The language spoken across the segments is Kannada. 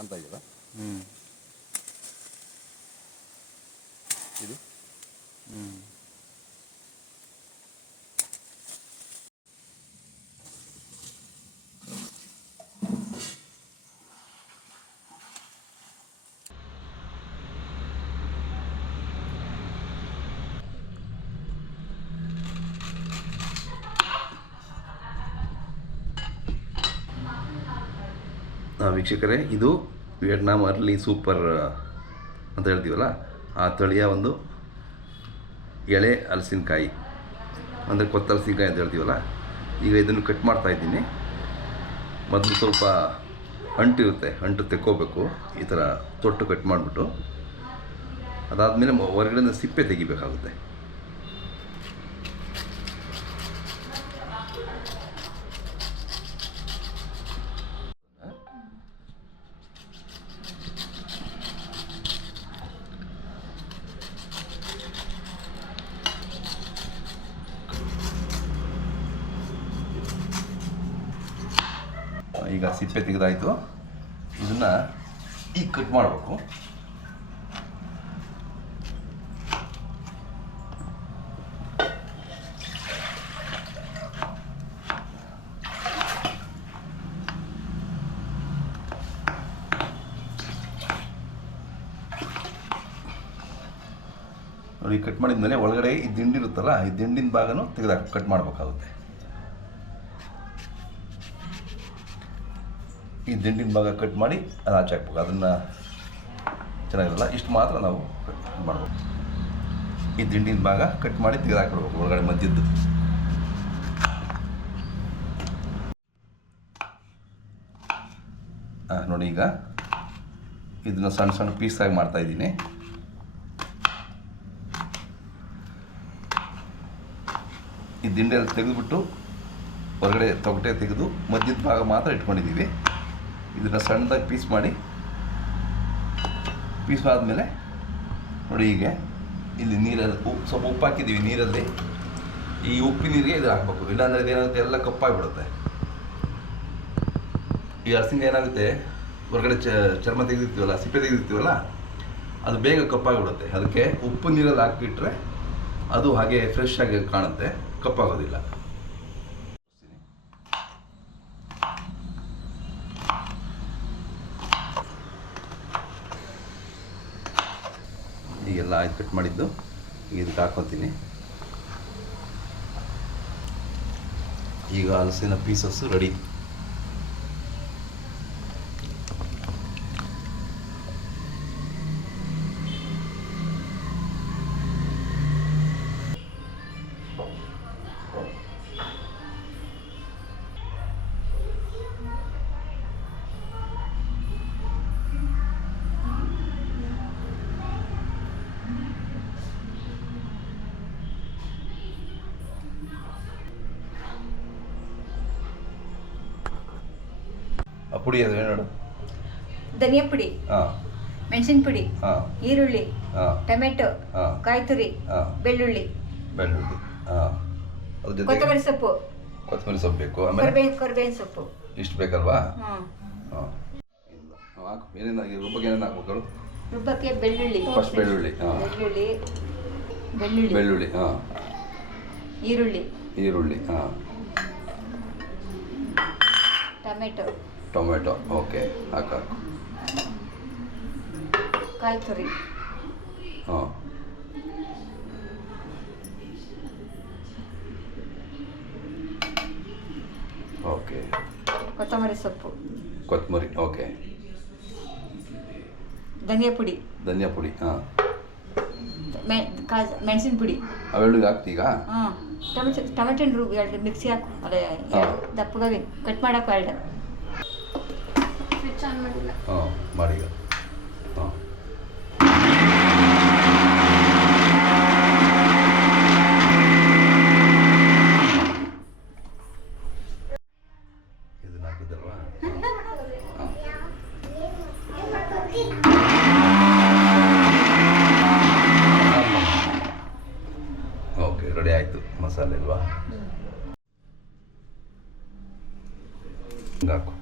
ಕಾಣ್ತಾ ಇದೆಯಲ್ಲ, ಇದು ವೀಕ್ಷಕರೇ, ಇದು ವಿಯೆಟ್ನಾಂ ಅರ್ಲಿ ಸೂಪರ್ ಅಂತ ಹೇಳ್ತೀವಲ್ಲ, ಆ ತಳಿಯ ಒಂದು ಎಳೆ ಹಲಸಿನಕಾಯಿ ಅಂದರೆ ಕೊತ್ತಲಸಿನಕಾಯಿ ಅಂತ ಹೇಳ್ತೀವಲ್ಲ. ಈಗ ಇದನ್ನು ಕಟ್ ಮಾಡ್ತಾ ಇದ್ದೀನಿ. ಮೊದಲು ಸ್ವಲ್ಪ ಅಂಟು ಇರುತ್ತೆ, ಅಂಟು ತೆಕ್ಕೋಬೇಕು. ಈ ಥರ ತೊಟ್ಟು ಕಟ್ ಮಾಡಿಬಿಟ್ಟು ಅದಾದಮೇಲೆ ಹೊರಗಡೆಯಿಂದ ಸಿಪ್ಪೆ ತೆಗಿಬೇಕಾಗುತ್ತೆ. ಈಗ ಸಿಪ್ಪೆ ತೆಗೆದಾಯಿತು. ಇದನ್ನು ಈಗ ಕಟ್ ಮಾಡಬೇಕು. ನೋಡಿ, ಕಟ್ ಮಾಡಿದ್ಮೇಲೆ ಒಳಗಡೆ ಈ ದಿಂಡಿ ಇರುತ್ತಲ್ಲ, ಈ ದಿಂಡಿನ ಭಾಗನೂ ಕಟ್ ಮಾಡಬೇಕಾಗುತ್ತೆ. ಈ ದಿಂಡಿನ ಭಾಗ ಕಟ್ ಮಾಡಿ ಅದು ಆಚೆ ಹಾಕ್ಬೇಕು. ಅದನ್ನು ಚೆನ್ನಾಗಿರಲ್ಲ, ಇಷ್ಟು ಮಾತ್ರ ನಾವು ಕಟ್ ಮಾಡ್ಬೇಕು. ಈ ದಿಂಡಿನ ಭಾಗ ಕಟ್ ಮಾಡಿ ತೆಗೆದಾಕ್ಬಿಡ್ಬೇಕು ಒಳಗಡೆ ಮಧ್ಯದ್ದು. ನೋಡಿ, ಈಗ ಇದನ್ನು ಸಣ್ಣ ಸಣ್ಣ ಪೀಸಾಗಿ ಮಾಡ್ತಾಯಿದ್ದೀನಿ. ಈ ದಿಂಡೆಲ್ಲ ತೆಗೆದುಬಿಟ್ಟು ಹೊರಗಡೆ ತೊಗಟೆ ತೆಗೆದು ಮಧ್ಯದ ಭಾಗ ಮಾತ್ರ ಇಟ್ಕೊಂಡಿದ್ದೀವಿ. ಇದನ್ನು ಸಣ್ಣದಾಗಿ ಪೀಸ್ ಮಾಡಿ, ಪೀಸ್ ಆದಮೇಲೆ ನೋಡಿ, ಹೀಗೆ ಇಲ್ಲಿ ನೀರಲ್ಲಿ ಸ್ವಲ್ಪ ಉಪ್ಪು ಹಾಕಿದ್ದೀವಿ. ನೀರಲ್ಲಿ ಈ ಉಪ್ಪಿನ ನೀರಿಗೆ ಇದು ಹಾಕಬೇಕು, ಇಲ್ಲಾಂದರೆ ಇದೇನಾಗುತ್ತೆ, ಎಲ್ಲ ಕಪ್ಪಾಗಿಬಿಡುತ್ತೆ. ಈ ಹಲಸಿನಕಾಯಿ ಏನಾಗುತ್ತೆ, ಹೊರಗಡೆ ಚರ್ಮ ತೆಗೆದಿರ್ತೀವಲ್ಲ, ಸಿಪ್ಪೆ ತೆಗೆದಿರ್ತೀವಲ್ಲ, ಅದು ಬೇಗ ಕಪ್ಪಾಗಿಬಿಡುತ್ತೆ. ಅದಕ್ಕೆ ಉಪ್ಪು ನೀರಲ್ಲಿ ಹಾಕಿಬಿಟ್ರೆ ಅದು ಹಾಗೆ ಫ್ರೆಶ್ ಆಗಿ ಕಾಣುತ್ತೆ, ಕಪ್ಪಾಗೋದಿಲ್ಲ. ಈಗೆಲ್ಲ ಆಯ್ತು ಕಟ್ ಮಾಡಿದ್ದು. ಇದಕ್ಕೆ ಹಾಕ್ಕೊತೀನಿ. ಈಗ ಹಲಸಿನ ಪೀಸಸ್ಸು ರೆಡಿ. ಪುಡಿ ಅದು ನೋಡು, ಧನಿಯಾ ಪುಡಿ, ಮೆಣಸಿನ ಪುಡಿ, ಈರುಳ್ಳಿ, ಟೊಮೆಟೊ, ಕಾಯಿ ತುರಿ, ಬೆಳ್ಳುಳ್ಳಿ, ಕೊತ್ತಂಬರಿ ಸೊಪ್ಪು ಬೇಕು. ಆಮೇಲೆ ಕರಿಬೇವಿನ ಸೊಪ್ಪು ಇಷ್ಟು ಬೇಕಲ್ವಾ? ಏನೇನು ರುಬ್ಬಕ್ಕೆ ಏನೇನು ಹಾಕ್ಬೇಕು? ರುಬ್ಬಕ್ಕೆ ಬೆಳ್ಳುಳ್ಳಿ, ಫಸ್ಟ್ ಬೆಳ್ಳುಳ್ಳಿ, ಈರುಳ್ಳಿ, ಟೊಮೆಟೊ, ಓಕೆ, ಹಾಕು. ಕಾಯಿ ತುರಿ, ಓಕೆ, ಕೊತ್ತಂಬರಿ ಸೊಪ್ಪು, ಓಕೆ, ಧನಿಯಾ ಪುಡಿ, ಮೆಣಸಿನ ಪುಡಿ ಅವೆರಡು ಹಾಕ್ತೀಗ. ಟೊಮೆಟೊ ಎರಡು ಮಿಕ್ಸಿ ಹಾಕು. ಅದೇ ದಪ್ಪಗಾಗಿ ಕಟ್ ಮಾಡಕ್ಕೆ ಎರಡು ಸ್ವಿಚ್ ಆನ್ ಮಾಡಿಲ್ಲ. ಮಾಡಿ. ಇದನ್ನ ಹಾಕಿದ್ದಲ್ವಾ? ಓಕೆ, ರೆಡಿ ಆಯಿತು ಮಸಾಲೆ ಅಲ್ವಾ? ಹಾಕು.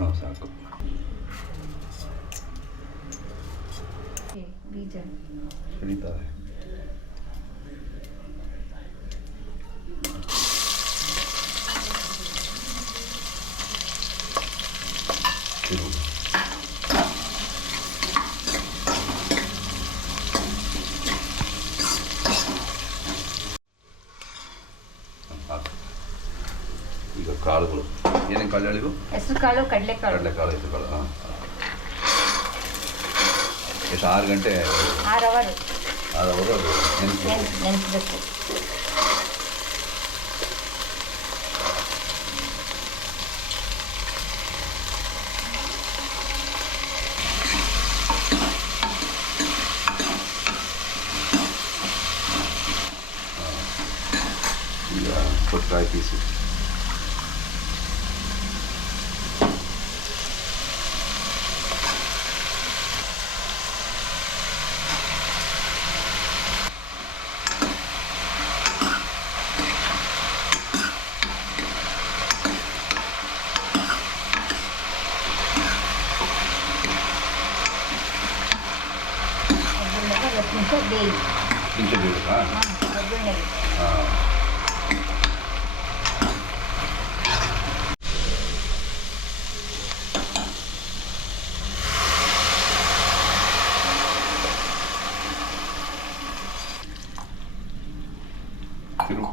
ಹಾಂ ಸಾಕು. ಬೀಜ ಹಿಡಿತಾರೆ. ಈಗ ಕಾಳುಗಳು ಏನೇನು ಕಾಳು ಹೇಳಿವು? ಹೆಸರು ಕಾಳು, ಕಡಲೆಕಾಳು. ಕಡಲೆಕಾಳು, ಹೆಸರು ಕಾಳು. ಹಾಂ ಎಷ್ಟು 6 ಗಂಟೆ 6 ಅವರ್ 6 ಅವರು ಅದು ನೆನೆಸ್ಬೇಕು. ಈಗ ಕೊತ್ತಂಬರಿ ಪೀಸು. ಅದನ್ನೆಲ್ಲ 10 ನಿಮಿಷ ಬೇಯಿ. ಇಂಚು ಬೀಳುತ್ತಾ? ಒಗ್ಗರಣೆಗೆ ಹಾಂ. ತಿರು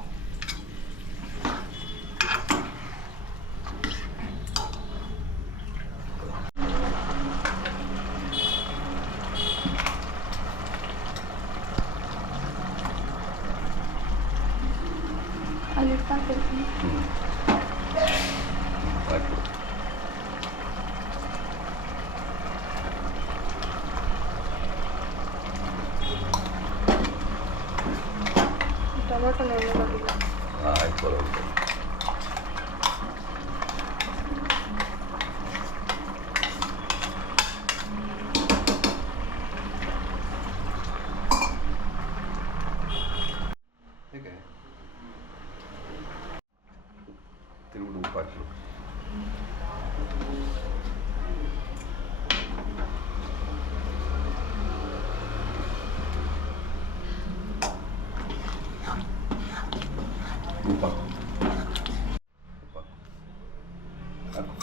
ಅಲ್ಲಿ ಹಾಕ್ತೀನಿ. ಆಯ್ತು. ಟೊಮೊಟೊ ಎಣ್ಣೆ ಮಾಡಿಲ್ಲ. ಆಯ್ತು ಬರೋದು. ಹೇಗೆ ತಿರುಗುಡು ಉಪ್ಪು ಹಾಕಿ. ಉಪ್ಪು ಹಾಕು. ಉಪ್ಪು ಹಾಕು. ಹಾಕು.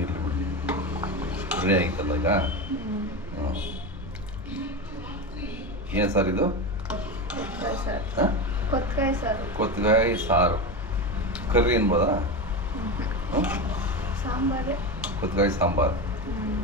ಇರಲಿ ಬಿಡಿ. ರೆಡಿ ಆಗಿತ್ತಲ್ಲ ಈಗ. ಹಾಂ. ಏನು ಸರ್ ಇದು? ಕೊತ್ತಂಬರಿ ಸಾರು. ಹಾಂ, ಕೊತ್ತಂಬರಿ ಸಾರು. ಕೊತ್ತಂಬರಿ ಸಾರು. ಕರ್ರಿ ಅನ್ಬೋದಾ? ಸಾಂಬಾರೇ. ಕೊತ್ತಂಬರಿ ಸಾಂಬಾರು. ಹ್ಞೂ